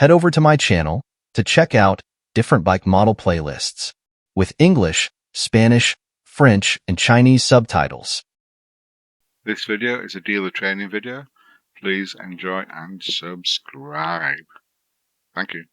head over to my channel to check out different bike model playlists with English, Spanish, French, and Chinese subtitles. This video is a dealer training video. Please enjoy and subscribe. Thank you.